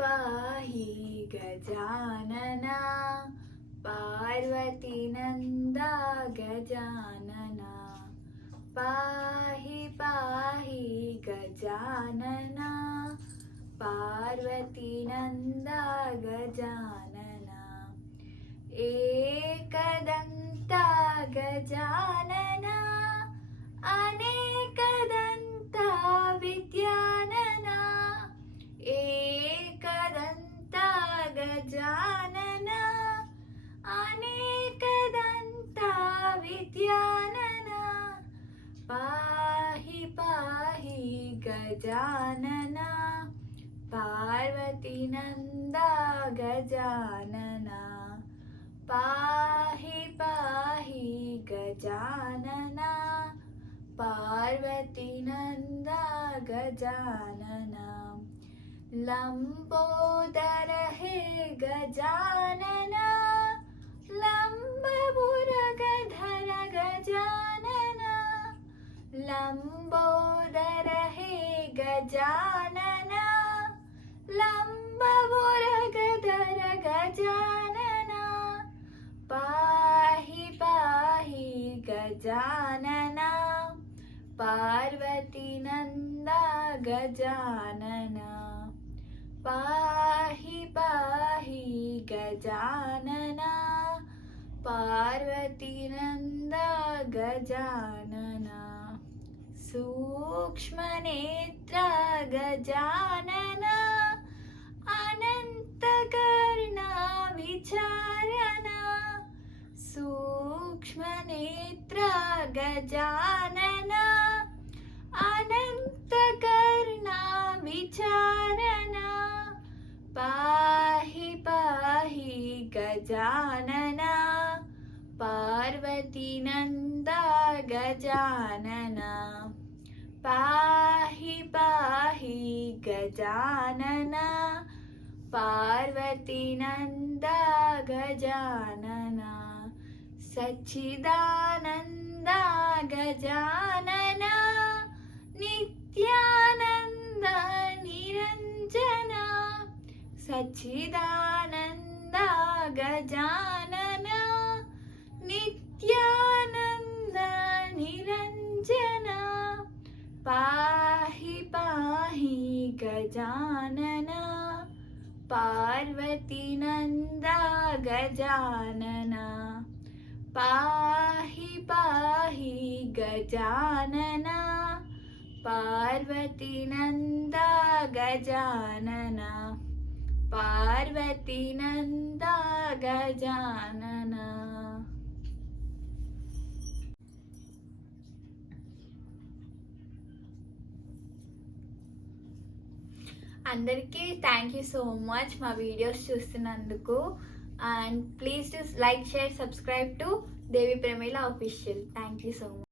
पाहि गजानना पार्वती नंदा गजानना पाहि पाहि गजानना पार्वती नंदा गजानना एकदंता गजानना अनेकदंता विद्यानना एकदंता गजानना अनेकदंता विद्यानना पाहि पाहि गजानना पार्वती नंदा गजानना पाहि पाहि गजानना पार्वती नंदा गजानना लंबोदर हे गजानना लंबुरगधर गजानना लंबोदर हे गजानना लंबुरगधर गजानना पाहि पाहि गजानना पार्वती नंदा गजानना पाहि पाहि गजानना पार्वती नंदा गजानना सूक्ष्म नेत्र गजानना अनंत कर्णा विचारणा सूक्ष्म नेत्र गजानना अनंत कर्णा विचारणा पाहि पाहि गजानना पार्वती नंदा गजानना पाहि पाहि गजानना पार्वती नंदा गजानना सच्चिदानंदा गजानना नित्यानंद निरंजना सच्चिदानंदा गजानना नित्यानंद निरंजना पाहि पाहि गजानना पार्वती नंदा गजानना पाहि पाहि गजानना पार्वती नंदा गजानना पार्वती नंदा गजानना అందరికీ థ్యాంక్ యూ సో మచ్ మా వీడియోస్ చూస్తున్నందుకు and please to like share subscribe to Devi Pramila official thank you so much